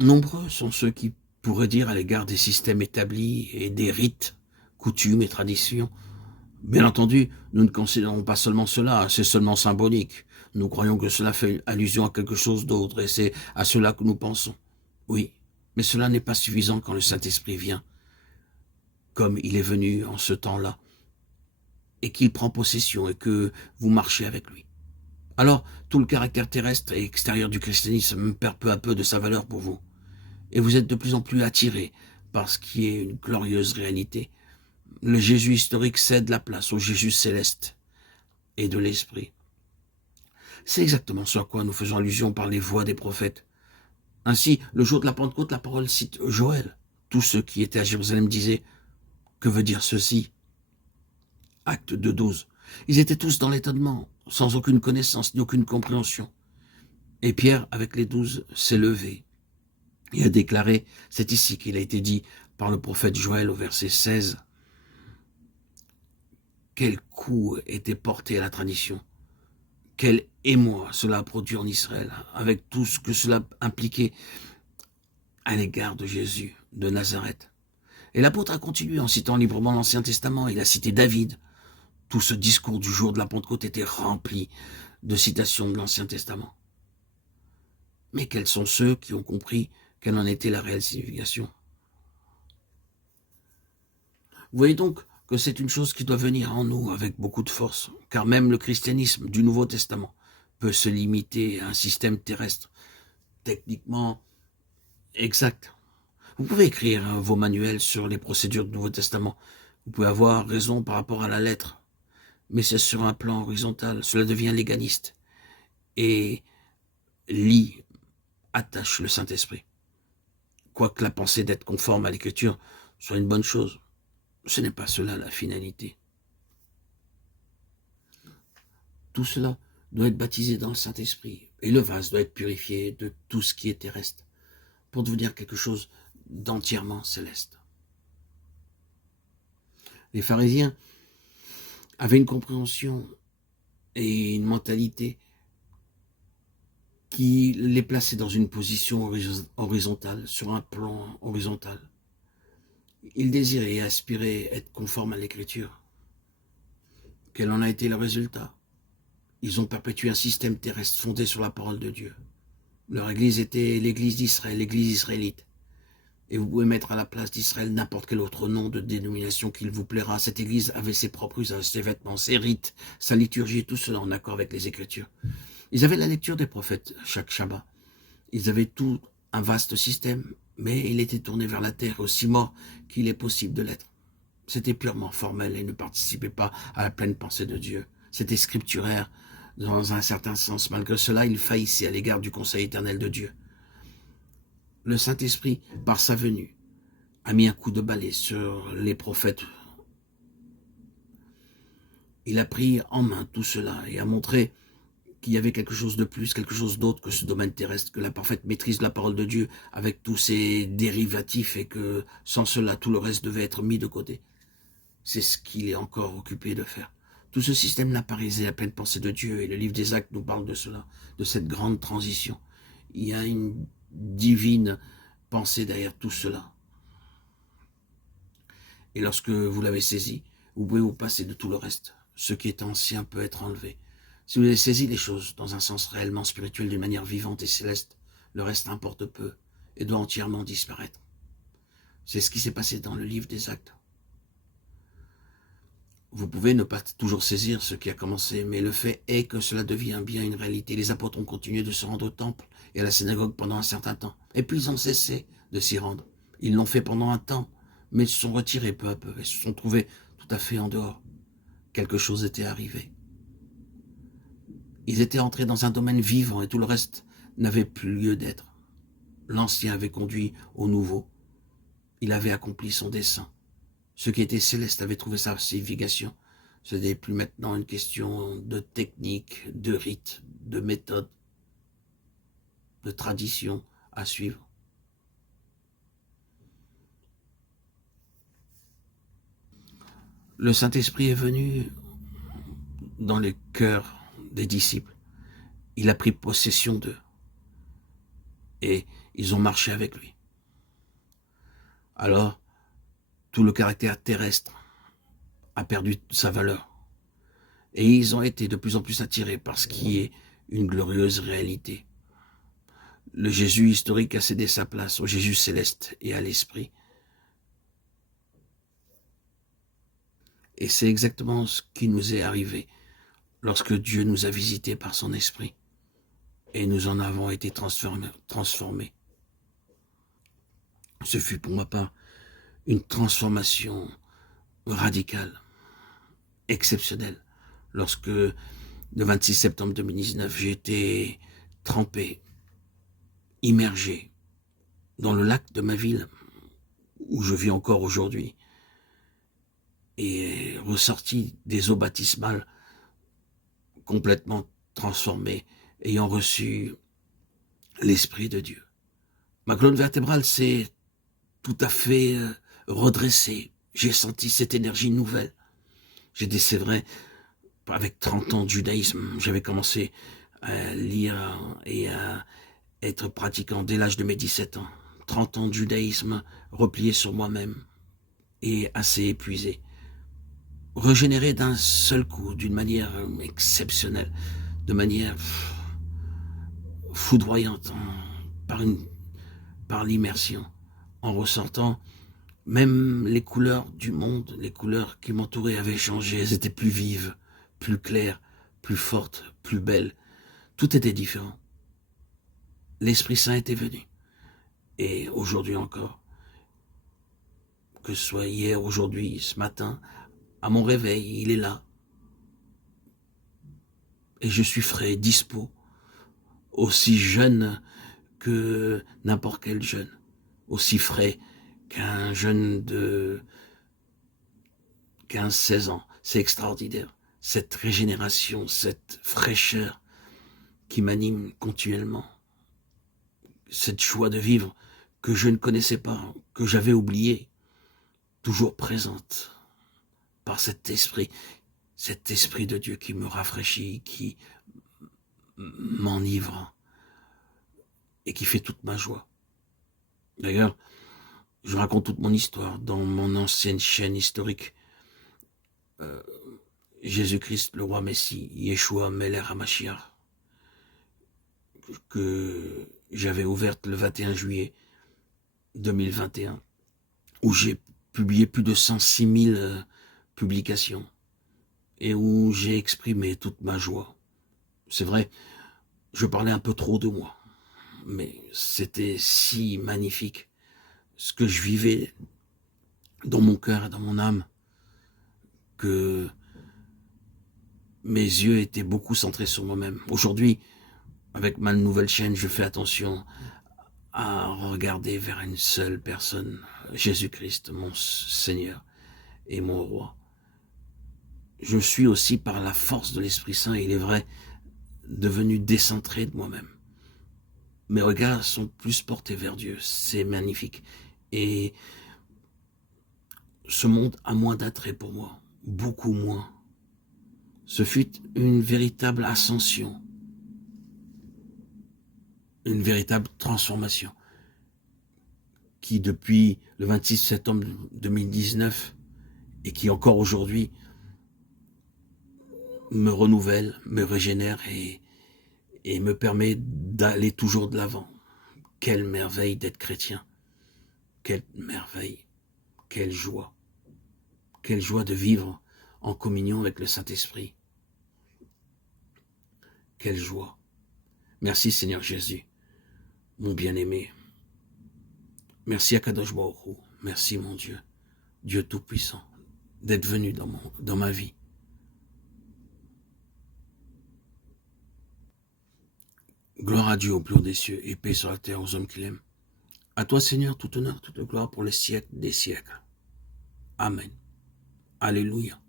Nombreux sont ceux qui pourraient dire à l'égard des systèmes établis et des rites, coutumes et traditions. Bien entendu, nous ne considérons pas seulement cela, c'est seulement symbolique. Nous croyons que cela fait allusion à quelque chose d'autre, et c'est à cela que nous pensons. Oui, mais cela n'est pas suffisant quand le Saint-Esprit vient, comme il est venu en ce temps-là, et qu'il prend possession et que vous marchez avec lui. Alors, tout le caractère terrestre et extérieur du christianisme perd peu à peu de sa valeur pour vous, et vous êtes de plus en plus attiré par ce qui est une glorieuse réalité. Le Jésus historique cède la place au Jésus céleste et de l'Esprit. C'est exactement ce à quoi nous faisons allusion par les voix des prophètes. Ainsi, le jour de la Pentecôte, la parole cite Joël. Tous ceux qui étaient à Jérusalem disaient « Que veut dire ceci ?» Acte 2:12. Ils étaient tous dans l'étonnement, sans aucune connaissance ni aucune compréhension. Et Pierre, avec les 12, s'est levé et a déclaré, c'est ici qu'il a été dit par le prophète Joël au verset 16, quel coup était porté à la tradition, quel émoi cela a produit en Israël, avec tout ce que cela impliquait à l'égard de Jésus de Nazareth. Et l'apôtre a continué en citant librement l'Ancien Testament. Il a cité David. Tout ce discours du jour de la Pentecôte était rempli de citations de l'Ancien Testament. Mais quels sont ceux qui ont compris quelle en était la réelle signification? Vous voyez donc que c'est une chose qui doit venir en nous avec beaucoup de force, car même le christianisme du Nouveau Testament peut se limiter à un système terrestre techniquement exact. Vous pouvez écrire vos manuels sur les procédures du Nouveau Testament. Vous pouvez avoir raison par rapport à la lettre, mais c'est sur un plan horizontal. Cela devient légaliste et attache le Saint-Esprit. Quoique la pensée d'être conforme à l'Écriture soit une bonne chose, ce n'est pas cela la finalité. Tout cela doit être baptisé dans le Saint-Esprit, et le vase doit être purifié de tout ce qui est terrestre, pour devenir quelque chose d'entièrement céleste. Les pharisiens avaient une compréhension et une mentalité qui les plaçait dans une position horizontale, sur un plan horizontal. Ils désiraient et aspiraient être conformes à l'Écriture. Quel en a été le résultat? Ils ont perpétué un système terrestre fondé sur la parole de Dieu. Leur église était l'église d'Israël, l'église israélite. Et vous pouvez mettre à la place d'Israël n'importe quel autre nom de dénomination qu'il vous plaira. Cette église avait ses propres usages, ses vêtements, ses rites, sa liturgie, tout cela en accord avec les Écritures. Ils avaient la lecture des prophètes chaque Shabbat. Ils avaient tout un vaste système, mais il était tourné vers la terre, aussi mort qu'il est possible de l'être. C'était purement formel et ne participait pas à la pleine pensée de Dieu. C'était scripturaire dans un certain sens. Malgré cela, il faillissait à l'égard du conseil éternel de Dieu. Le Saint-Esprit, par sa venue, a mis un coup de balai sur les prophètes. Il a pris en main tout cela et a montré qu'il y avait quelque chose de plus, quelque chose d'autre que ce domaine terrestre, que la parfaite maîtrise de la parole de Dieu avec tous ses dérivatifs et que sans cela, tout le reste devait être mis de côté. C'est ce qu'il est encore occupé de faire. Tout ce système n'apparaissait à la pleine pensée de Dieu et le livre des Actes nous parle de cela, de cette grande transition. Il y a une divine pensée derrière tout cela. Et lorsque vous l'avez saisi, vous pouvez vous passer de tout le reste. Ce qui est ancien peut être enlevé. Si vous avez saisi les choses dans un sens réellement spirituel d'une manière vivante et céleste, le reste importe peu et doit entièrement disparaître. C'est ce qui s'est passé dans le livre des Actes. Vous pouvez ne pas toujours saisir ce qui a commencé, mais le fait est que cela devient bien une réalité. Les apôtres ont continué de se rendre au temple et à la synagogue pendant un certain temps, et puis ils ont cessé de s'y rendre. Ils l'ont fait pendant un temps, mais ils se sont retirés peu à peu et se sont trouvés tout à fait en dehors. Quelque chose était arrivé. Ils étaient entrés dans un domaine vivant et tout le reste n'avait plus lieu d'être. L'ancien avait conduit au nouveau. Il avait accompli son dessein. Ce qui était céleste avait trouvé sa signification. Ce n'est plus maintenant une question de technique, de rite, de méthode, de tradition à suivre. Le Saint-Esprit est venu dans les cœurs des disciples. Il a pris possession d'eux. Et Ils ont marché avec lui. Alors, tout le caractère terrestre a perdu sa valeur. Et ils ont été de plus en plus attirés par ce qui est une glorieuse réalité. Le Jésus historique a cédé sa place au Jésus céleste et à l'Esprit. Et c'est exactement ce qui nous est arrivé lorsque Dieu nous a visités par son Esprit. Et nous en avons été transformés. Ce fut pour ma part une transformation radicale, exceptionnelle. Lorsque, le 26 septembre 2019, j'ai été trempé, immergé dans le lac de ma ville, où je vis encore aujourd'hui, et ressorti des eaux baptismales complètement transformé, ayant reçu l'Esprit de Dieu. Ma colonne vertébrale s'est tout à fait redressée. J'ai senti cette énergie nouvelle. C'est vrai, avec 30 ans de judaïsme, j'avais commencé à lire et à être pratiquant dès l'âge de mes 17 ans. 30 ans de judaïsme, replié sur moi-même et assez épuisé. Régénéré d'un seul coup, d'une manière exceptionnelle, de manière foudroyante, par l'immersion, en ressentant même les couleurs du monde, les couleurs qui m'entouraient avaient changé, elles étaient plus vives, plus claires, plus fortes, plus belles. Tout était différent. L'Esprit Saint était venu. Et aujourd'hui encore, que ce soit hier, aujourd'hui, ce matin, à mon réveil, il est là. Et je suis frais, dispo, aussi jeune que n'importe quel jeune, aussi frais qu'un jeune de 15-16 ans. C'est extraordinaire. Cette régénération, cette fraîcheur qui m'anime continuellement. Cette joie de vivre que je ne connaissais pas, que j'avais oubliée, toujours présente par cet esprit de Dieu qui me rafraîchit, qui m'enivre et qui fait toute ma joie. D'ailleurs, je raconte toute mon histoire dans mon ancienne chaîne historique. Jésus-Christ, le roi Messie, Yeshua Melech HaMashiach, que j'avais ouverte le 21 juillet 2021, où j'ai publié plus de 106 000 publications et où j'ai exprimé toute ma joie. C'est vrai, je parlais un peu trop de moi, mais c'était si magnifique ce que je vivais dans mon cœur et dans mon âme que mes yeux étaient beaucoup centrés sur moi-même. Aujourd'hui, avec ma nouvelle chaîne, je fais attention à regarder vers une seule personne, Jésus-Christ, mon Seigneur et mon Roi. Je suis aussi, par la force de l'Esprit Saint, il est vrai, devenu décentré de moi-même. Mes regards sont plus portés vers Dieu, c'est magnifique. Et ce monde a moins d'attrait pour moi, beaucoup moins. Ce fut une véritable ascension, une véritable transformation qui, depuis le 26 septembre 2019 et qui encore aujourd'hui me renouvelle, me régénère et me permet d'aller toujours de l'avant. Quelle merveille d'être chrétien, quelle merveille, quelle joie de vivre en communion avec le Saint-Esprit. Quelle joie. Merci Seigneur Jésus, mon bien-aimé. Merci Akadosh Baruch Hu. Merci mon Dieu, Dieu Tout-Puissant, d'être venu dans ma vie. Gloire à Dieu au plus haut des cieux et paix sur la terre aux hommes qu'il aime. À toi Seigneur, tout honneur, toute gloire pour les siècles des siècles. Amen. Alléluia.